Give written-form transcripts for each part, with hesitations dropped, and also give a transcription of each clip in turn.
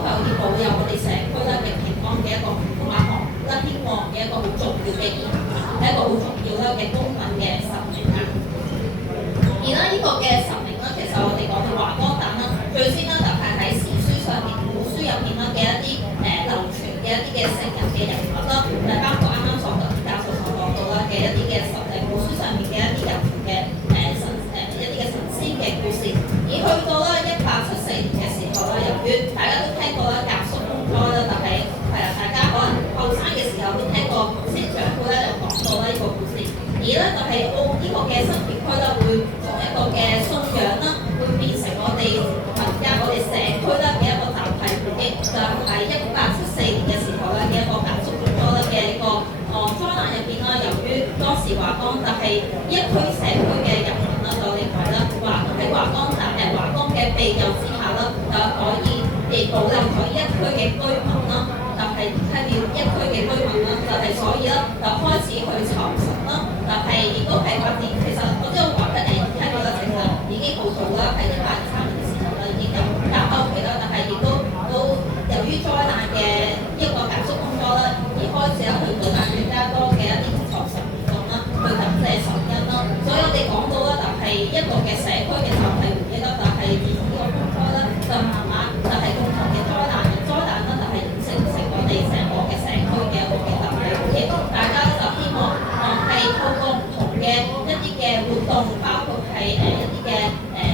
可以保有我哋社區咧嘅平安嘅一個同埋和平安嘅一個好重要嘅意義，係一個好重要咧嘅公民嘅使命啊。而咧呢個嘅使命咧，其實我哋講到華光蛋啦，最先咧就係喺史書上面、古書入面啦嘅一啲流傳嘅一啲嘅聖人嘅人物啦，包括啱啱教授所講到啦嘅一啲嘅古書上面嘅一啲人嘅一啲嘅神仙嘅故事。而去到啦1874年嘅時候啦，由於大家都聽過啦甲戌風災啦，但係大家可能後生嘅時候都聽過前長輩咧就講到啦呢個故事。而咧就係呢個嘅新田區咧會從一個嘅信仰啦，會變成我哋民間我哋社區咧嘅一個集體回憶，就喺1874年嘅時候咧嘅一個甲戌風災咧嘅一個災難入邊啦。由於當時華光就係一區社區嘅人民啦，就認為啦喺華光嘅庇佑之下啦，就可以被保留咗一區嘅居民啦，就係一區嘅居民啦，就係所以啦就開始去籌神啦，就係亦都係發展。其實我知道話聽過啦，其實已經好早啦，喺1823年嘅時候啦已經有但後期啦，但係亦都由於災難嘅一個甲戌風災啦，而開始啦去舉辦更加多嘅一啲籌神活動啦，去感謝神恩啦。所以我哋講到啦，就係一個嘅社區嘅集體回憶啦，就係自從呢個風災啦，就慢慢就係共同嘅災難啦，就係形成我哋成個嘅社區嘅一個嘅集體回憶。大家就希望係透過唔同嘅一啲嘅活動，包括係一啲嘅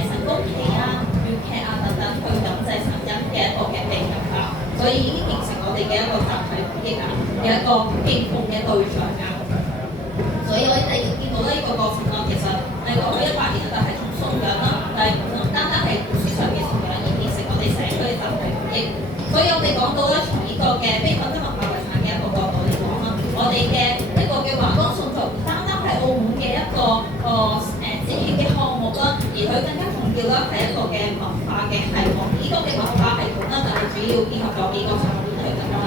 神功戲啊、粵劇啊等等，去感謝神恩嘅一個嘅庇佑啊。所以已經形成我哋嘅一個集體回憶啊嘅一個敬奉嘅對象啊。所以我哋見到呢個過程啦，其實喺過去100年就係從信仰啦，但係唔單單係古書上嘅信仰，而變成我哋社區嘅集體回憶。所以我哋講到咧，從呢個嘅非物質文化遺產嘅一個角度嚟講啦，我哋嘅一個嘅華光信俗唔單單係澳門嘅一個節慶嘅項目啦，而佢更加重要啦係一個嘅文化嘅系統。呢個嘅文化系統咧就係主要結合咗幾個層面去㗎啦，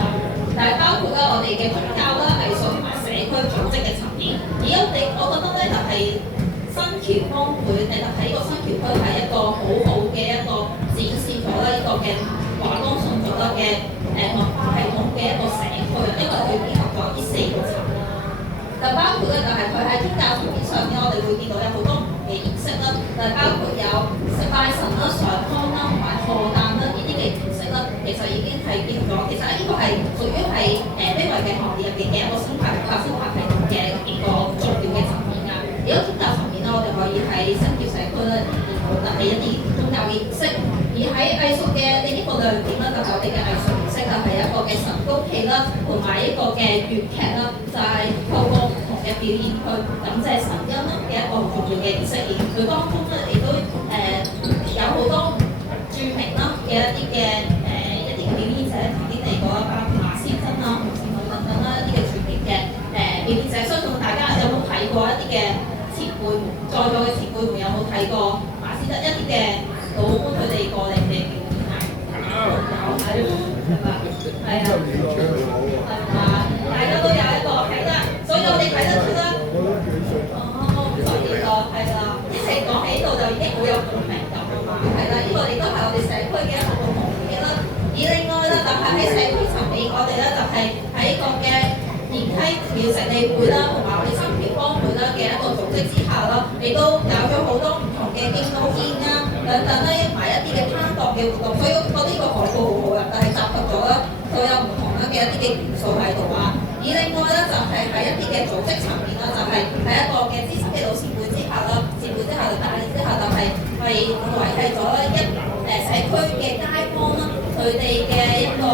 但係包括咧我哋嘅宗教啦、藝術同埋社區組織嘅層面。而我覺得咧就係新橋幫會，其實喺呢個新橋區係一個好好嘅一個展示咗咧呢個嘅華光信俗啦嘅文化系統嘅一個社區，因為佢結合咗呢4個層面。就包括咧就係佢喺宗教層面上面，我哋會見到有好多唔同嘅儀式啦，就包括有拜神啦、上香啦同埋賀誕啦呢啲嘅儀式啦，其實已經係結合咗。其實呢個係屬於係非遺嘅行業入邊嘅一個生態系統嘅一個重要嘅層面㗎。如果宗教層面咧，我哋可以喺新橋社區咧見到就係一啲宗教嘅儀式，而喺藝術嘅另一個亮點咧，就係我哋嘅藝術儀式就係一個嘅神功戲啦，同埋一個嘅粵劇啦，就係透過唔同嘅表演去感謝神恩啦嘅一個好重要嘅儀式。而佢當中咧亦都有好多著名啦嘅一啲嘅表演者曾經嚟過啦，包括馬師曾啊、洪承儒等等啦一啲嘅著名嘅表演者。相信大家有冇睇過一啲嘅前輩們，在座嘅前輩們有冇睇過馬師曾一啲嘅老倌佢哋過嚟嘅表演啊？有睇係嘛？係啊，係嘛？大家都有一個睇啦，所以我哋睇得出啦。所以就係啦，一係講起呢度就已經好有共鳴感啊嘛。係啦，呢個亦都係我哋社區嘅一個共同回憶啦。而另外咧，就係喺社區層面，我哋咧就係喺個嘅蓮溪廟成利會啦，同埋我哋新橋幫會啦嘅一個組織之下啦，亦都搞咗好多唔同嘅敬老宴啊等等啦，同埋一啲嘅攤檔嘅活動。所以我覺得呢個海報好好嘅，但係集合咗啦所有唔同啦嘅一啲嘅元素喺度啊。而另外咧就係喺一啲嘅組織層面啦，就係喺一個嘅資深嘅老前輩之下啦，前輩之下就帶領之下就係維係咗社區嘅街坊啦，佢哋嘅一個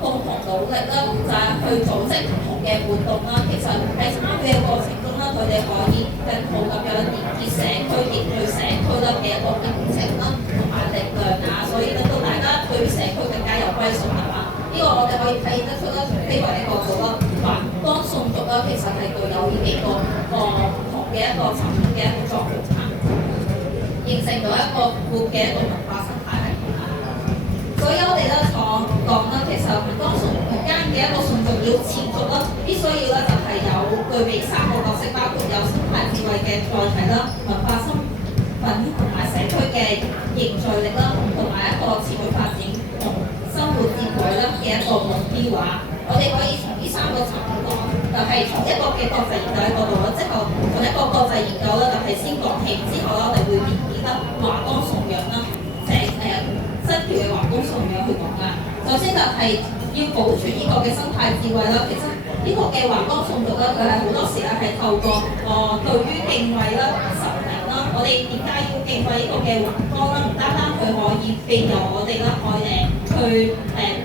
共同努力啦，就係去組織唔同嘅活動啦。其實喺參與嘅過程中啦，佢哋可以更好咁樣連結社區、凝聚社區啦嘅一個感情啦同埋力量啊，所以令到大家對於社區更加有歸屬感啊。呢個我哋可以睇得出啦，從非遺嘅角度啦，華光信俗啦，其實係具有呢幾個唔同嘅一個層面嘅一個作用啊，形成咗一個活嘅一個文化生態系統啊。所以我哋咧講啦，其實華光信俗間嘅一個信俗要持續啦，必須要咧就係有具備3個角色，包括有生態智慧嘅載體啦、文化身份同埋社區嘅凝聚力啦，同埋一個持續發展同生活節目啲話，我哋可以從呢三個層面講，就係從一個嘅國際研究嘅角度啦，之後從一個國際研究啦，就係先講氣，之後啦，我哋會連結得華光送養啦，新橋嘅華光送養去講啦。首先就係要保存呢個嘅生態智慧啦，其實呢個嘅華光送族啦，佢係好多時咧係透過對於敬畏啦、神明啦，我哋點解要敬畏呢個嘅華光啦？唔單單佢可以庇佑我哋啦，去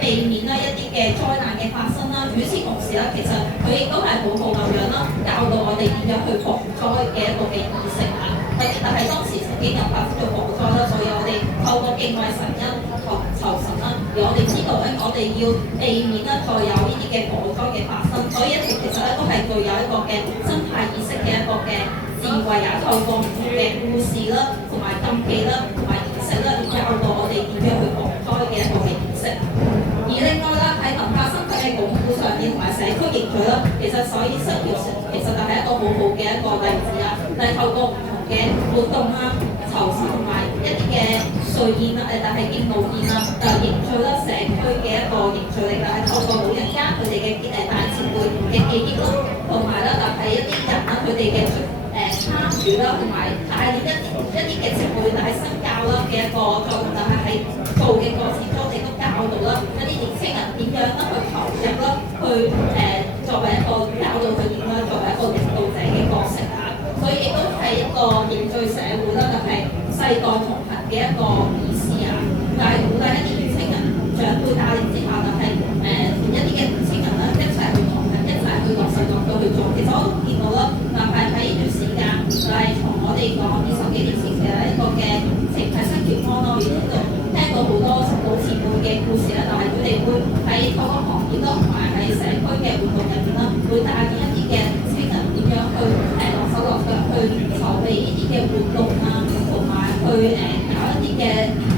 避免啦一啲嘅災難嘅發生啦。與此同時啦，其實佢亦都係好好咁樣啦，教導我哋點樣去防災嘅一個嘅意識啊。特別係當時曾經有發生咗火災啦，所以我哋透過敬畏神恩求神啦，而我哋知道咧，我哋要避免咧再有呢啲嘅火災嘅發生。所以其實咧都係具有一個嘅生態意識嘅一個嘅智慧啊，透過唔同嘅故事啦，同埋禁忌啦，同埋儀式啦，而教導我哋點樣去防災嘅一個嘅儀式。而另外啦，喺文化身體嘅鞏固上面同埋社區凝聚啦，其實所以新橋其實就係一個好好嘅一個例子啊，就係透過唔同嘅活動啦、籌錢同埋一啲嘅瑞宴啊，但係敬老宴啊，就凝聚啦社區嘅一個凝聚力啦，係透過老人家佢哋嘅大前輩嘅記憶啦，同埋啦就係一啲人啦佢哋嘅參與啦，同埋帶領一啲嘅前輩帶新教啦嘅一個作用，就係喺做嘅過程中，亦都教導啦一啲年輕人點樣啦去投入啦，去作為一個教導佢點樣作為一個領導者嘅角色啊，所以亦都係一個凝聚社會啦，就係世代同行嘅一個意思啊，就係鼓勵一啲年輕人長輩帶領之下，就係同一啲嘅年輕人啦一齊去同行，一齊去落實落到去做。其實我都見到啦，但係喺呢段時間就係從我哋講20幾年前嘅一個嘅情喺新橋康咯，我已經聽到好多老前輩嘅故事啦，就係佢哋會喺各個行業啦，同埋喺社區嘅活動入面啦，會帶領一啲嘅年輕人點樣去落手落腳去籌備呢啲嘅活動啊，同埋去搞一啲嘅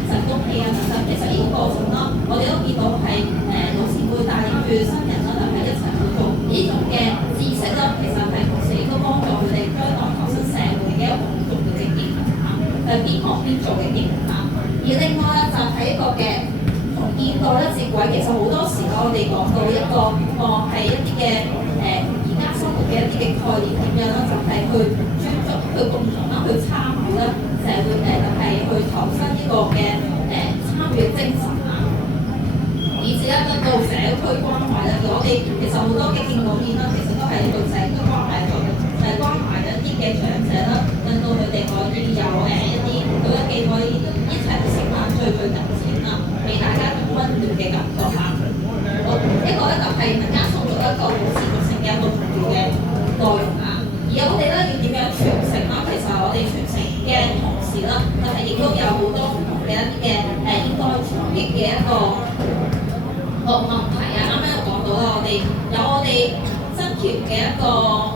神功戲啊等等。其實呢個過程啦，我哋都見到係老前輩帶領住新人啦，就係一齊去做呢種嘅知識啦，其實係同時亦都幫助佢哋將來投身社會嘅一個好重要嘅技能啊，邊學邊做嘅技能啊。而另外咧就係一個嘅同現代咧接軌，其實好多時我哋講到一個係一啲嘅而家生活嘅一啲嘅概念點樣啦，就係去尊重、去共同啦、去參與啦社會就係去投身呢個嘅參與嘅精神啊，以至咧得到社區關懷啦。而我哋其實好多嘅敬老院啦，其實都係對社區關懷作用，就係關懷一啲嘅長者啦，令到佢哋可以有一啲佢嘅既可以一齊去食飯聚聚近錢啊，俾大家一種溫暖嘅感覺啊。好，一個咧就係民間送咗一個好持續性嘅一個重要嘅內容啊。而我哋咧要點樣傳承啦？其實我哋傳承嘅同時啦，就係亦都有好多唔同嘅一啲嘅應該衝擊嘅一個問題啊。啱啱又講到啦，我哋新橋嘅一個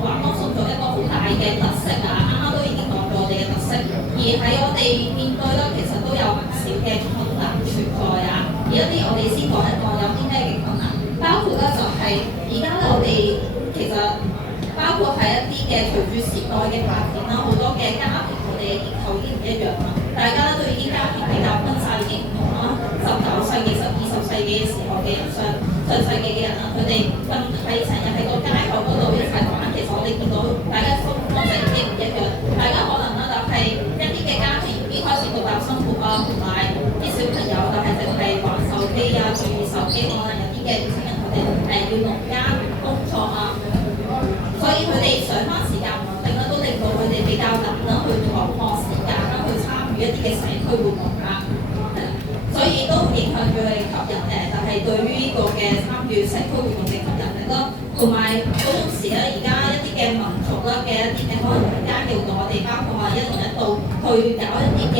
華光送族一個好大嘅特色啊。啱啱都已經講咗我哋嘅特色，而喺我哋面對啦，其實都有唔少嘅困難存在啊。而一啲我哋先講一講有啲咩嘅困難，包括咧就係而家咧我哋其實包括係一啲嘅隨住時代嘅發展啦，好多嘅家庭佢哋嘅結構已經唔一樣啦，大家咧都已經家庭比較分散已經唔同啦。19世紀、20世紀嘅時候嘅人上世紀嘅人啦，佢哋瞓喺成日喺個街口嗰度一齊玩，其實我哋見到大家生活方式已經唔一樣，大家可能啦就係一啲嘅家庭已經開始獨立生活啊，同埋啲小朋友就係淨係玩手機啊，注意手機，可能有啲嘅年輕人佢哋要農耕工作啊，所以佢哋上班時間唔穩定啦，都令到佢哋比較難啦去投放時間啦去參與一啲嘅社區活動啊，所以都影響咗佢哋吸引就係對於呢個嘅參與社區活動嘅吸引力咯，同埋嗰陣時咧，而家一啲嘅民族啦嘅一啲嘅可能民間嘅活動，我哋包括話一年一度去搞一啲嘅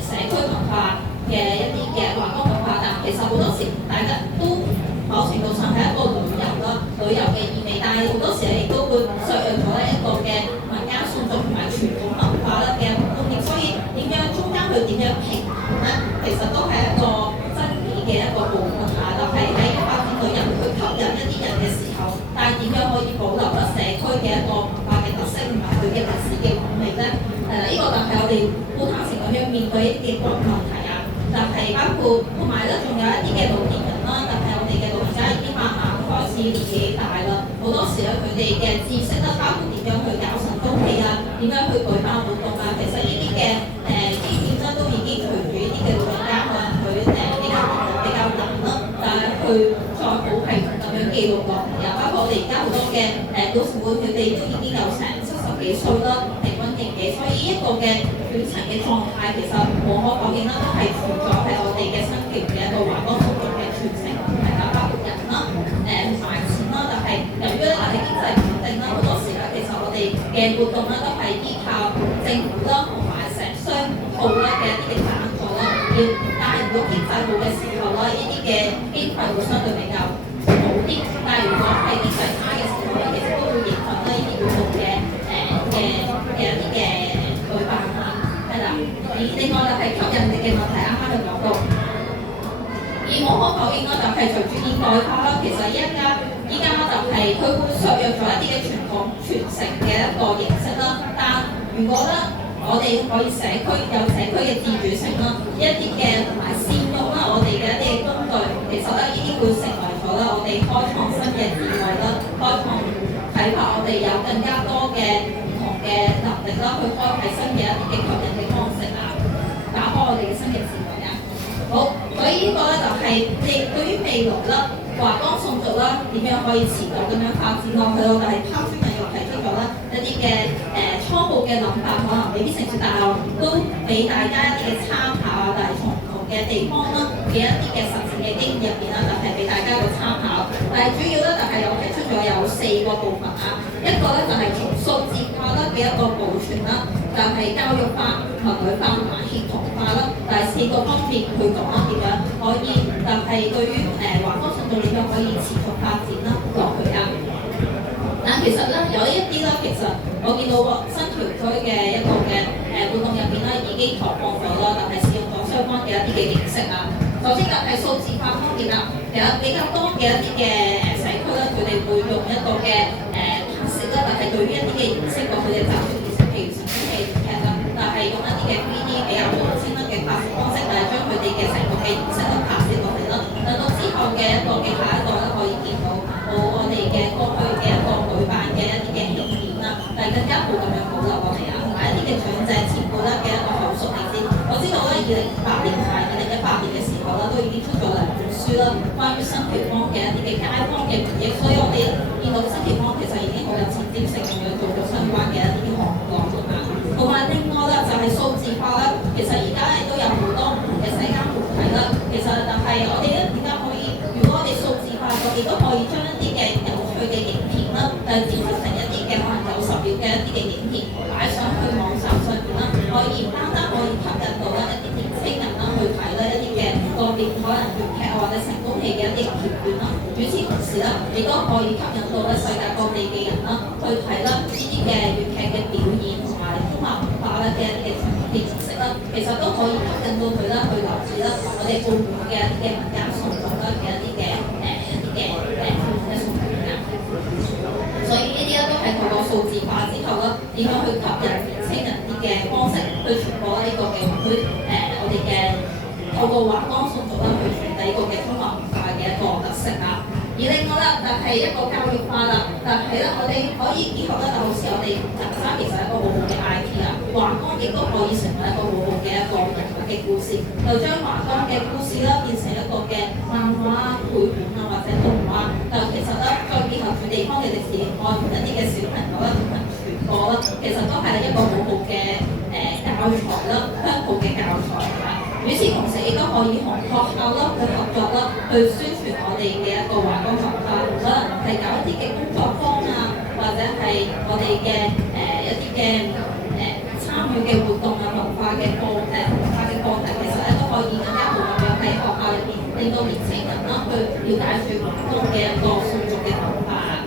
社區文化嘅一啲嘅華光文化，但其實好多時大家都某程度上係一個旅遊啦，旅遊嘅意味，但係好多時亦都會削弱咗一個嘅民間信俗同埋傳統文化啦嘅觀念，所以點樣中間去點樣平衡咧，其實都係一個爭議嘅一個部分啊，就係喺發展旅遊去吸引一啲人嘅時候，但係點樣可以保留咗社區嘅一個文化嘅特色同埋佢嘅歷史嘅韻味咧？呢個就係我哋好坦誠咁樣面對一啲嘅問題啊，就係包括同埋咧，仲有一啲嘅老年人啦，但係我哋嘅老人家已經開年紀大啦，好多時咧佢哋嘅知識啦，包括點樣去搞神功戲啊，點樣去舉辦活動啊，其實呢啲嘅經驗咧都已經隨住呢啲嘅老人家可能佢比較難啦，但係佢再好平衡咁樣記錄落嚟啊，包括我哋而家好多嘅老師會佢哋都已經有成70幾歲啦，平均年紀，所以呢一個嘅斷層嘅狀態其實無可否認啦，都係存在喺我哋嘅新橋嘅一個華光風俗嘅傳承係啦，包括人啦、同埋錢啦，但係由於咧係經濟唔穩定啦，好多時咧其實我哋嘅活動咧都係依靠政府啦同埋成商鋪咧嘅一啲嘅贊助啦，要帶唔到經濟好嘅時候啦，呢啲嘅經費會相對比較好啲，但係如果係經濟差嘅時候咧，其實都會影響呢啲活動嘅一啲嘅舉辦啊，係啦。而另外就係吸引力嘅問題，啱啱就講到。而無可否認啦，就係隨住現代化啦，其實依家就係佢會削弱咗一啲嘅傳統傳承嘅一個形式啦。但如果咧，我哋可以社區有社區嘅自主性啦，一啲嘅同埋善用啦，我哋嘅一啲工具，其實咧呢啲會成為咗啦，我哋開創新嘅智慧啦，開創啟發我哋有更加多嘅唔同嘅能力啦，去開啓新嘅一啲嘅吸引嘅方式啊，打開我哋嘅新嘅智慧啊。好，所以呢個咧就係你對於未來啦，華光宋族啦點樣可以持續咁樣發展落去咯？就係拋磚引玉提出咗啦一啲嘅初步嘅諗法，可能未必成熟，但係都俾大家一啲嘅參考啊。但係從唔同嘅地方啦嘅一啲嘅實踐嘅經驗入邊啦，就係俾大家個參考。但係主要咧就係有提出咗有4個部分啊，一個咧就係從數字化啦嘅一個保存啦，就係教育化、文旅化同埋協同化啦。第4個方面去講啦，點樣可以就係對於華光宋族點樣可以持續發展啦落去啊。但其實咧有一啲咧，其實我見到新橋區嘅一個嘅活動入邊咧已經投放咗啦，但係使用咗相關嘅一啲嘅形式啊。首先就係數字化方面啦，有比較多嘅一啲嘅社區咧，佢哋會用一個嘅拍攝啦，但係對於一啲嘅形式佢哋集中形式，譬如前期劇啦，但係用一啲嘅 3D 比較高清啦嘅拍攝方式，但係將佢哋嘅成個嘅形式咧拍攝落嚟啦，等到之後嘅一個嘅下一代咧可以見到我哋嘅過去嘅一個舉辦嘅一啲嘅影片啦，但係更加好咁樣保留落嚟啊，同埋一啲嘅長者前輩啦嘅一個口述歷史。我知道咧2008年同埋2018年嘅時候啦，都已經出咗2本書啦，關於新橋坊嘅一啲嘅街坊嘅回憶，所以我哋見到新橋坊其實已經好有前瞻性咁樣做咗相關嘅一啲項目啊。同埋另外啦，就係數字化啦，其實而家亦都有好多唔同嘅社交媒體啦，其實就係我哋咧點解可以，如果我哋數字化咗，亦都可以將一啲嘅有趣嘅影片啦，剪輯成一啲嘅可能90秒嘅一啲嘅影片擺上去網站上面啦，可以單單可以吸引到一啲年輕人啦去睇啦一啲嘅個別可能粵劇或者成功戲嘅一啲嘅片段啦。與此同時咧，亦都可以吸引到咧世界各地嘅人啦去睇啦呢啲嘅粵劇嘅表演同埋中華文化咧嘅一啲嘅形式啦，其實都可以吸引到佢啦去留意啦我哋澳門嘅一啲嘅民間崇俗啦嘅一啲嘅崇俗啊。所以呢啲咧都係透過數字化之後啦，點樣去吸引年輕人啲嘅方式去傳播呢個嘅我哋嘅透過華光宋族啦去傳遞呢個嘅中華文化嘅一個特色啊。而另外啦，就係一個教育化啦，但係咧我哋可以結合咧，就好似我哋人生其實係一個好好嘅 IP 啊，華光亦都可以成為一個好好嘅一個人物嘅故事，就將華光嘅故事啦變成一個嘅漫畫、繪本啊或者動畫，就其實咧再結合住地方嘅歷史，愛同一啲嘅小朋友啦同埋傳播啦，其實都係一個好好嘅教材啦，香港嘅教材啊。與此同時，亦都可以同學校啦去合作啦，去宣傳我哋嘅一個華光文化，可能係搞一啲嘅工作坊啊，或者係我哋嘅一啲嘅參與嘅活動啊，文化嘅課題，其實咧都可以更加好咁樣喺學校入邊，令到年輕人啦去了解住華光嘅一個宋族嘅文化。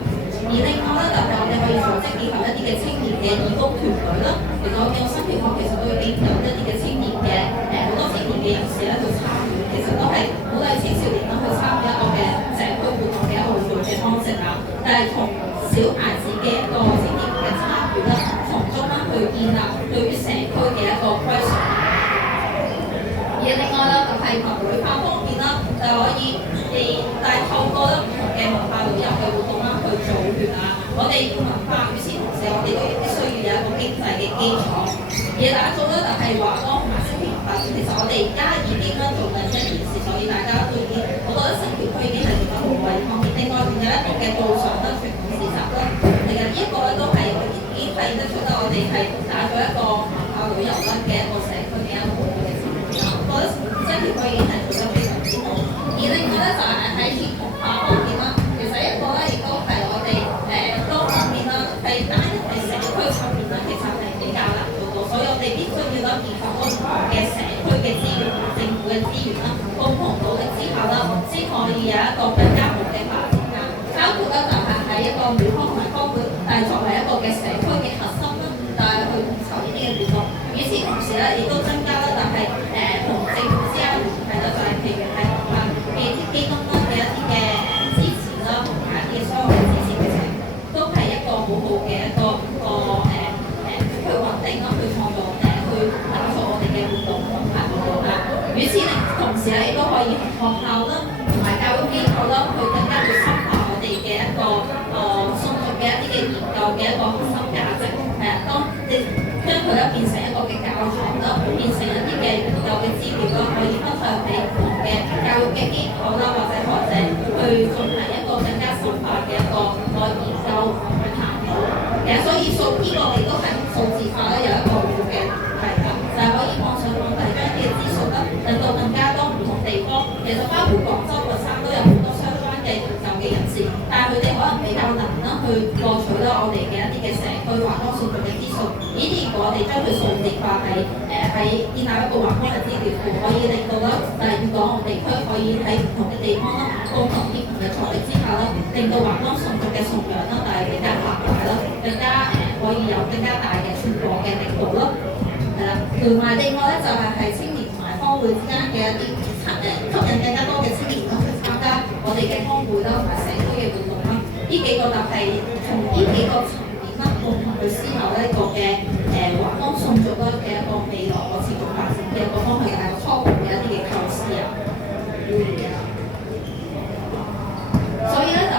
而另外咧，就係我哋可以組織結合一啲嘅青年嘅義工團隊啦。其實我見到新橋坊其實都已經有一啲嘅青年嘅好多青年嘅人士咧去參與，其實都係鼓勵青少年啦去參與一個嘅社區活動嘅一個活動嘅方式啊。但係從小孩子嘅一個青年嘅參與啦，從中啦去建立對於社區嘅一個歸屬。而另外啦，就係文旅化方面啦，就可以但係透過咧唔同嘅文化旅遊嘅活我哋要文化，與此同時我哋都必須要有一個經濟嘅基礎。而打造咧就係華光同埋青年發展。其實我哋而家已經咧做緊一件事，所以大家都已經，我覺得成條區已經係做得好位方面。另外仲有一個嘅道上啦、傳統市集啦，其實呢一個咧都係已經體現得出得我哋係打咗一個文化旅遊啦嘅一個社區嘅一個好好嘅產品。我覺得即係條區已經係做得非常之好。而另外咧就係喺協同化方面啦，其實一個咧亦都係我哋多方面啦，係單一係社區上面啦，其實係比較難做到，所以我哋必須要咧結合唔同嘅社區嘅資源、政府嘅資源啦，共同努力之下啦，先可以有一個更加好嘅發展啦。包括咧就係喺一個廟康同埋康會，但係作為一個嘅社區嘅核心啦，但係去統籌呢啲嘅聯絡。與此同時咧，亦都增加咧就係同政府之間聯繫啦，就係譬如係寄貼基金啦嘅一啲嘅支持啦，同埋一啲嘅所有嘅支持嘅程度，都係一個好好嘅一個去穩定啦，去創造去打造我哋嘅活動同埋活動啦。與此同時咧，亦都可以學校啦同埋教育機構啦，去更加去深化我哋嘅一個送讀嘅一啲嘅研究嘅一個核心價值。當你將佢咧變成一個嘅教材啦，變成一啲嘅研究嘅資料啦，可以分享俾唔同嘅教育嘅機構啦，或者學者去進行一個更加深化嘅一個研究去探討。其實所以呢個亦都係數字化咧有一個好嘅係啦，就係可以網上網遞將啲嘅資訊啦，令到更加多唔同地方，其實包括廣州佛山都有好多相關嘅研究嘅人士，但係佢哋可能比較難啦去獲取到我哋嘅一啲嘅社區華光數據嘅資訊。呢啲如果我哋將佢數字化喺建立一個華光嘅資料庫，可以令到啦，例如港澳地區可以喺唔同嘅地方啦，共同協同嘅助力之下啦，令到華光數據嘅數量啦，但係比較龐大啦，更加可以有更加大嘅傳播嘅力度啦，係啦。同埋另外咧就係青年同埋康會之間嘅一啲吸引更加多嘅青年啦去參加我哋嘅康會啦同埋社區嘅活動啦。呢幾個就係從呢幾個層面啦，共同去思考呢一個嘅華光數據啦嘅一個未來個持續發展嘅一個方向。